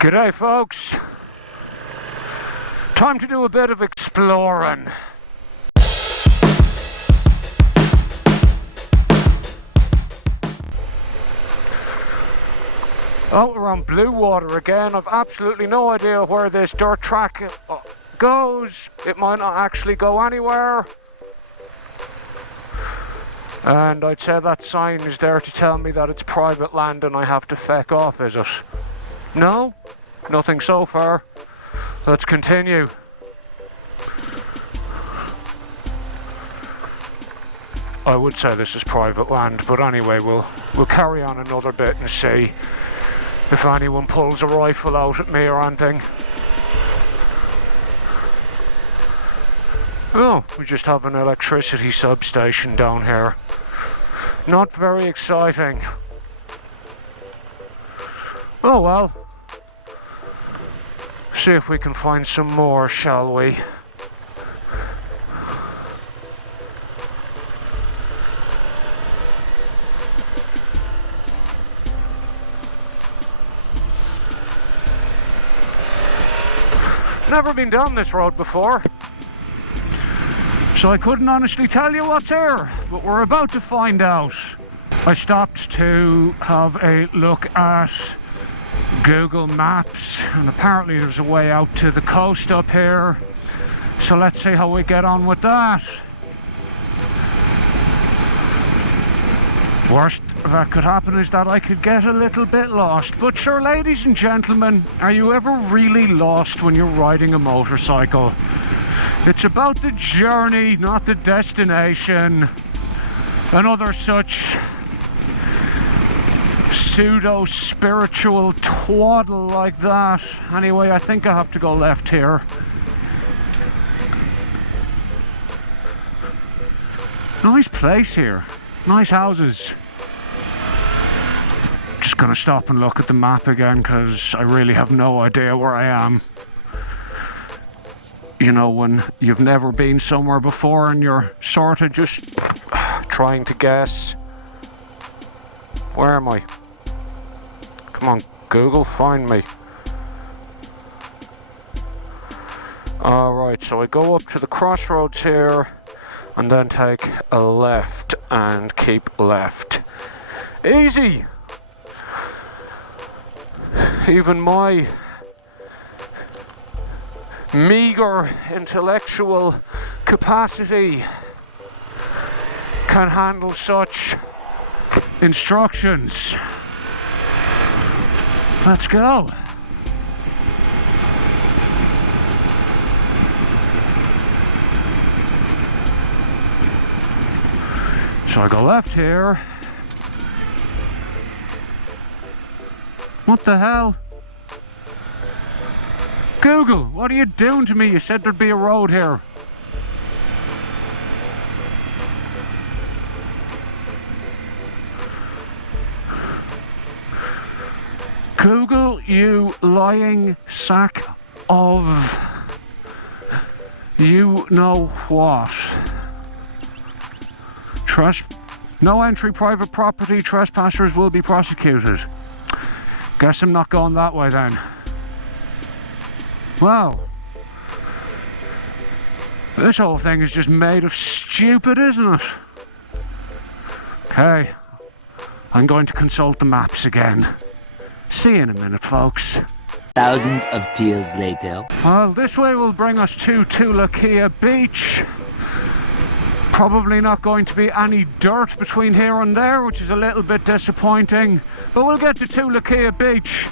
G'day folks, time to do a bit of exploring. Oh, we're on Bluewater again. I've absolutely no idea where this dirt track goes. It might not actually go anywhere. And I'd say that sign is there to tell me that it's private land and I have to feck off, is it? No? Nothing so far. Let's continue. I would say this is private land, but anyway, we'll carry on another bit and see if anyone pulls a rifle out at me or anything. Oh, we just have an electricity substation down here. Not very exciting. Oh well. See if we can find some more, shall we? Never been down this road before, so I couldn't honestly tell you what's here, but we're about to find out. I stopped to have a look at Google Maps, and apparently there's a way out to the coast up here, so let's see how we get on with that. Worst that could happen is that I could get a little bit lost, but sure, ladies and gentlemen, are you ever really lost when you're riding a motorcycle? It's about the journey, not the destination, and other such pseudo-spiritual twaddle like that. Anyway, I think I have to go left here. Nice place here. Nice houses. Just gonna stop and look at the map again because I really have no idea where I am. You know, when you've never been somewhere before and you're sort of just trying to guess. Where am I? Come on, Google, find me. Alright, so I go up to the crossroads here and then take a left and keep left. Easy! Even my meager intellectual capacity can handle such instructions. Let's go. So I go left here. What the hell? Google, what are you doing to me? You said there'd be a road here. Google, you lying sack of you know what. No entry private property, trespassers will be prosecuted. Guess I'm not going that way then. Well, this whole thing is just made of stupid, isn't it? Okay, I'm going to consult the maps again. See you in a minute, folks. Thousands of tears later. Well, this way will bring us to Toolakea Beach. Probably not going to be any dirt between here and there, which is a little bit disappointing. But we'll get to Toolakea Beach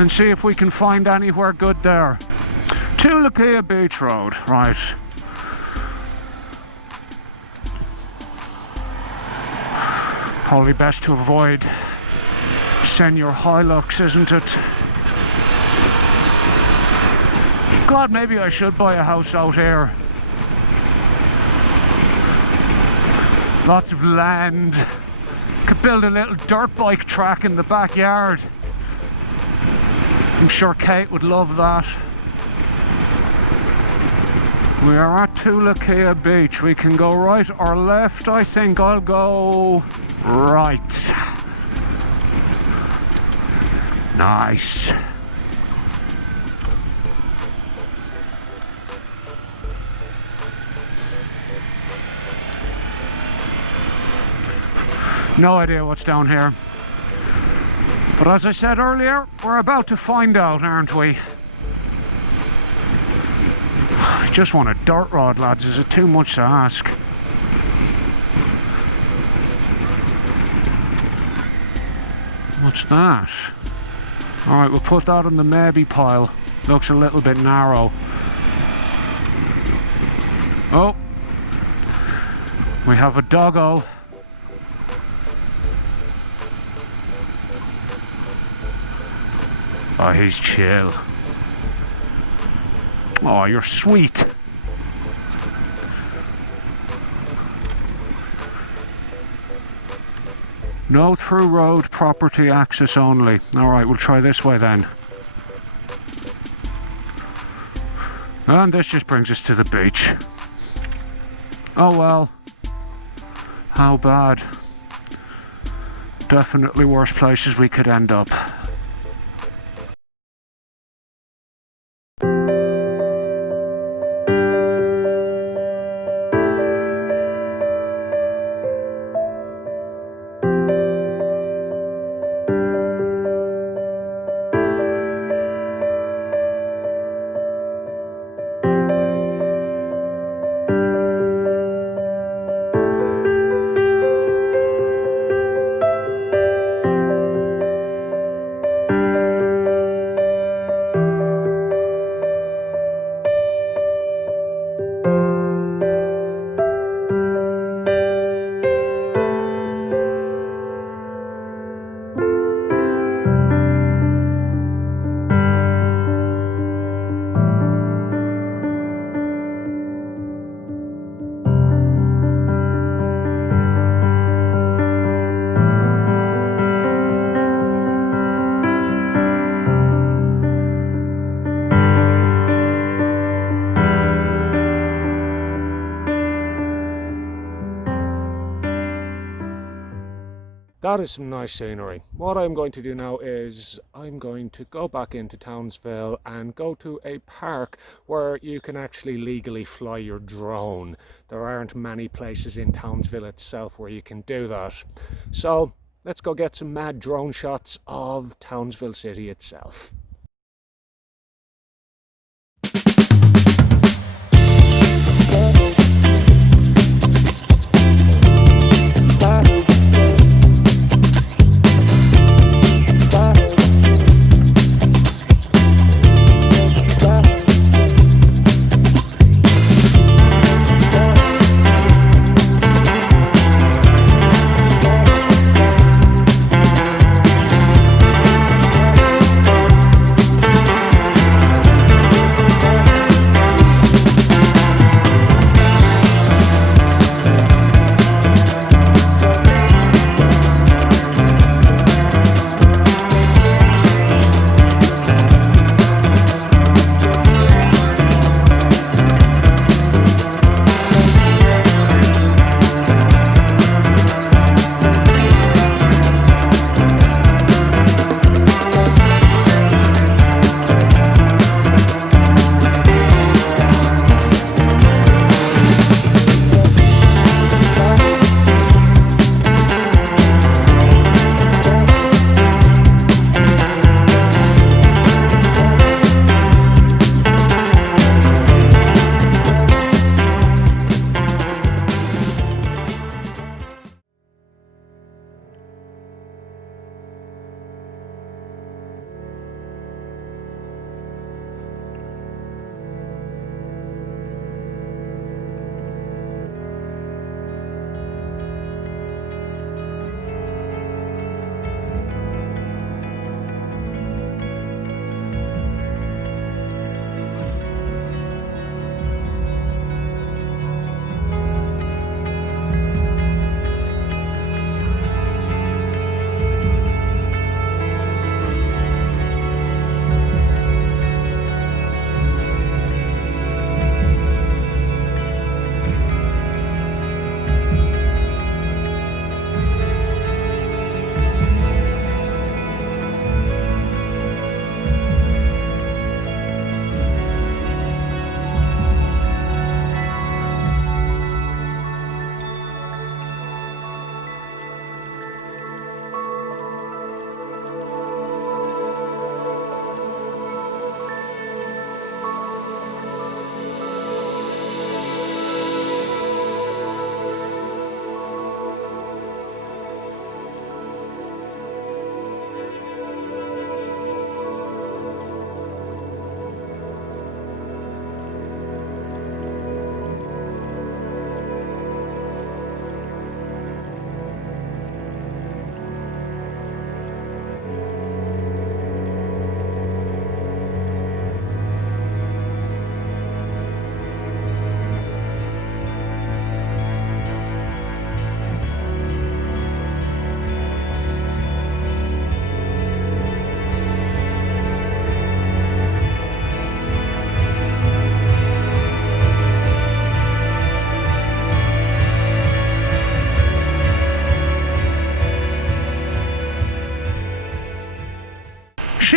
and see if we can find anywhere good there. Toolakea Beach Road, right. Probably best to avoid Senior Hilux, isn't it? God, maybe I should buy a house out here. Lots of land. Could build a little dirt bike track in the backyard. I'm sure Kate would love that. We are at Toolakea Beach. We can go right or left. I think I'll go right. Nice. No idea what's down here. But as I said earlier, we're about to find out, aren't we? I just want a dirt rod, lads. Is it too much to ask? What's that? Alright, we'll put that on the maybe pile. Looks a little bit narrow. Oh! We have a doggo. Oh, he's chill. Oh, you're sweet. No through road, property access only. Alright, we'll try this way then. And this just brings us to the beach. Oh well. How bad. Definitely worse places we could end up. That is some nice scenery. What I'm going to do now is I'm going to go back into Townsville and go to a park where you can actually legally fly your drone. There aren't many places in Townsville itself where you can do that. So let's go get some mad drone shots of Townsville City itself.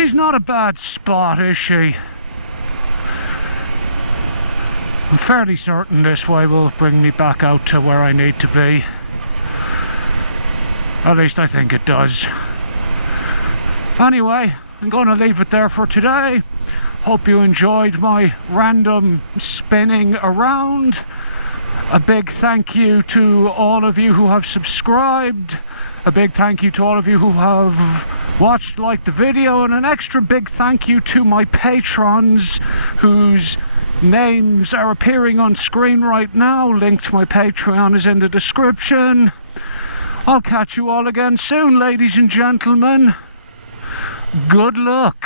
She's not a bad spot, is she? I'm fairly certain this way will bring me back out to where I need to be. At least I think it does. Anyway, I'm going to leave it there for today. Hope you enjoyed my random spinning around. A big thank you to all of you who have subscribed. A big thank you to all of you who have watched, liked the video, and an extra big thank you to my patrons whose names are appearing on screen right now. Link to my Patreon is in the description. I'll catch you all again soon, ladies and gentlemen. Good luck.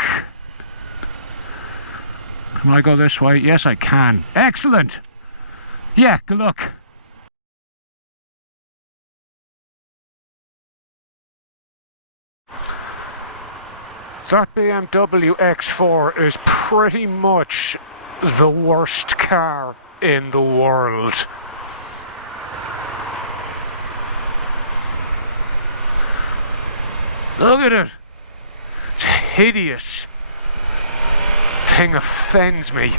Can I go this way? Yes, I can. Excellent. Yeah, good luck. That BMW X4 is pretty much the worst car in the world. Look at it. It's hideous. Thing offends me.